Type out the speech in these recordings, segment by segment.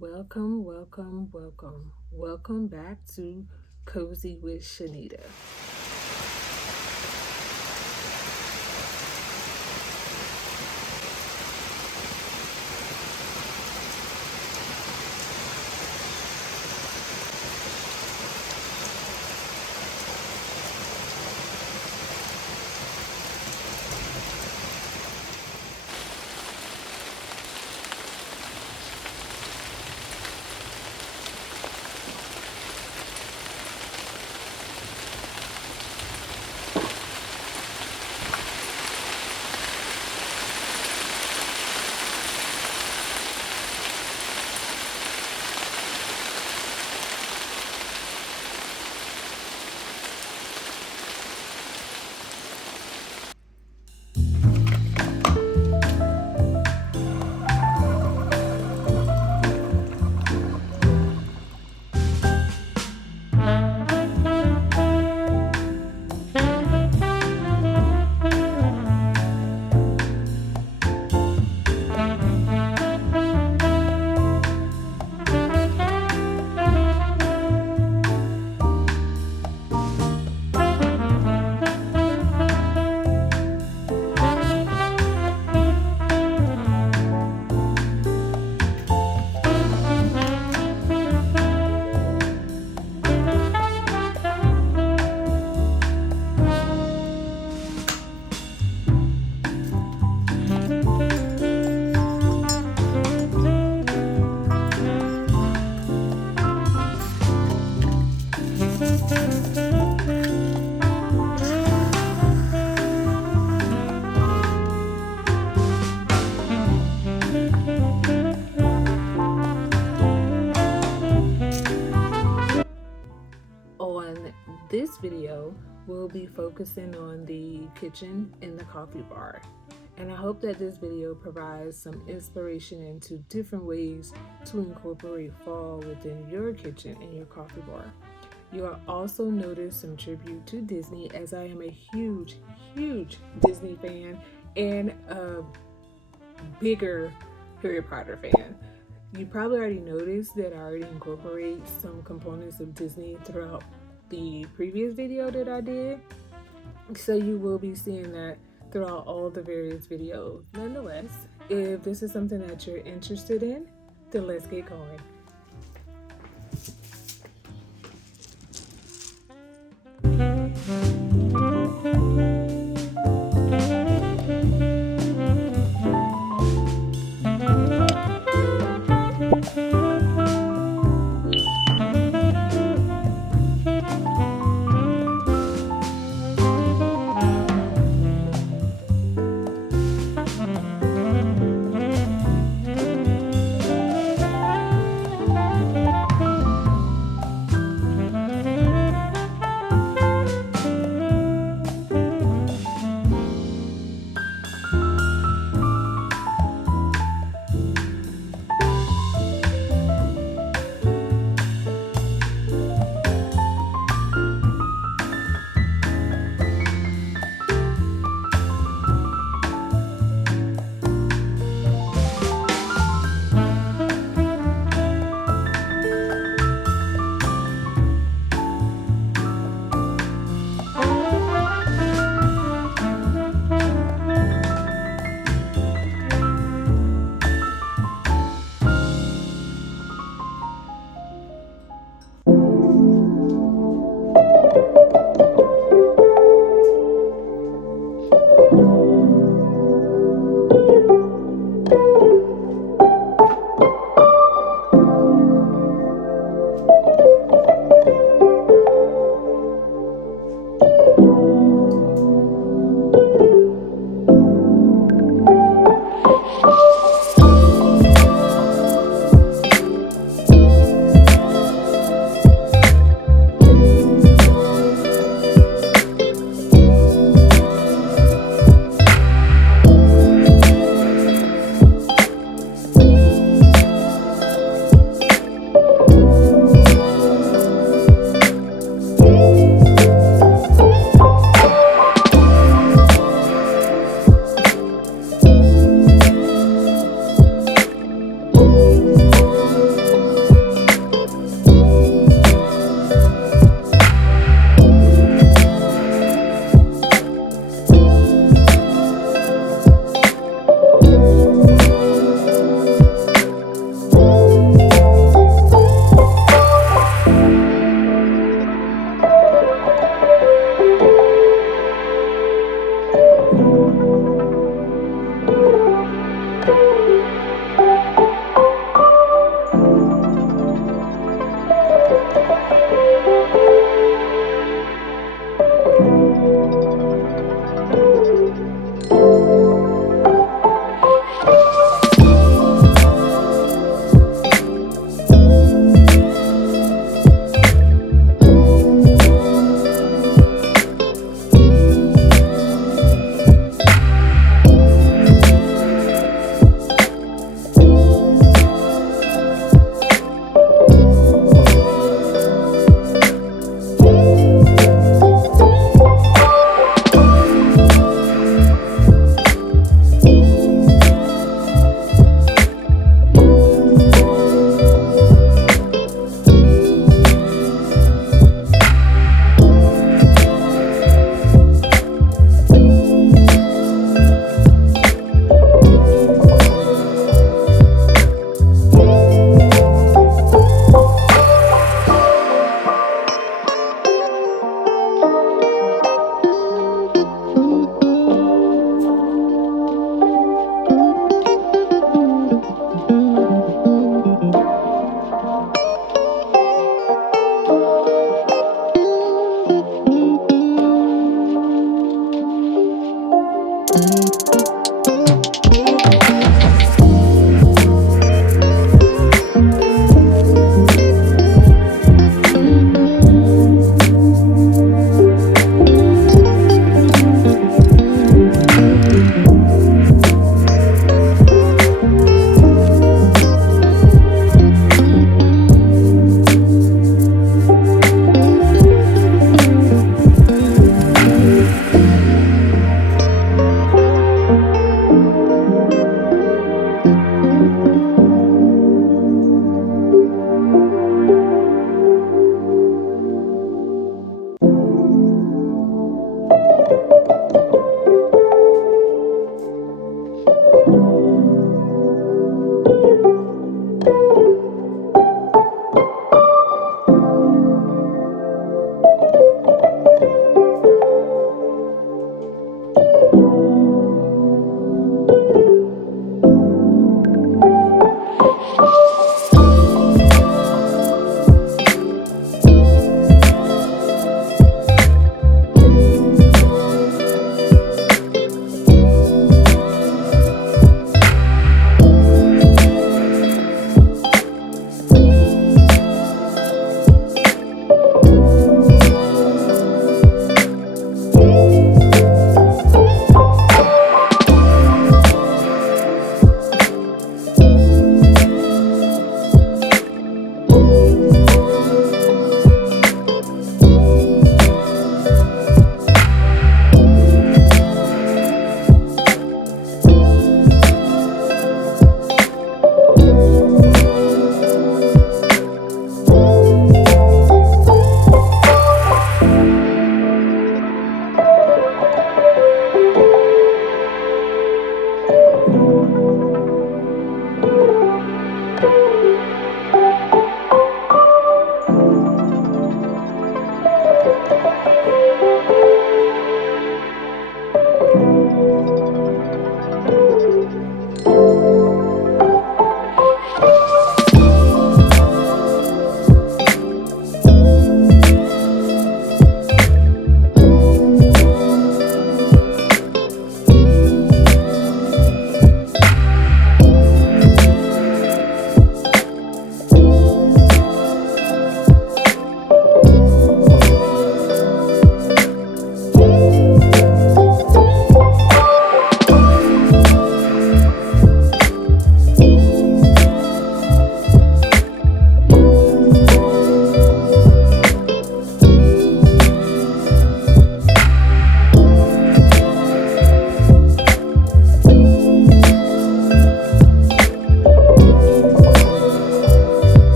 Welcome, welcome, welcome. Welcome back to Cozy with Shanita. On this video, we'll be focusing on the kitchen and the coffee bar. And I hope that this video provides some inspiration into different ways to incorporate fall within your kitchen and your coffee bar. You'll also notice some tribute to Disney, as I am a huge Disney fan and a bigger Harry Potter fan. You probably already noticed that I already incorporate some components of Disney throughout the previous video that I did. So you will be seeing that throughout all the various videos. Nonetheless, if this is something that you're interested in, then let's get going.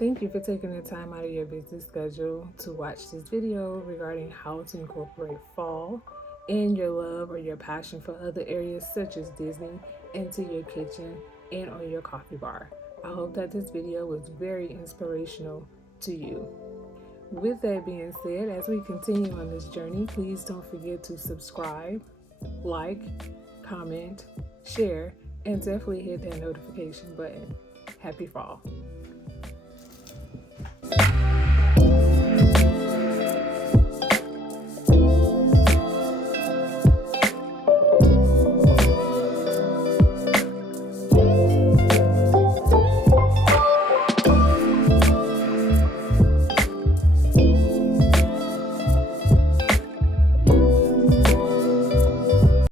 Thank you for taking the time out of your busy schedule to watch this video regarding how to incorporate fall and your love or your passion for other areas such as Disney into your kitchen and or your coffee bar. I hope that this video was very inspirational to you. With that being said, as we continue on this journey, please don't forget to subscribe, like, comment, share, and definitely hit that notification button. Happy fall.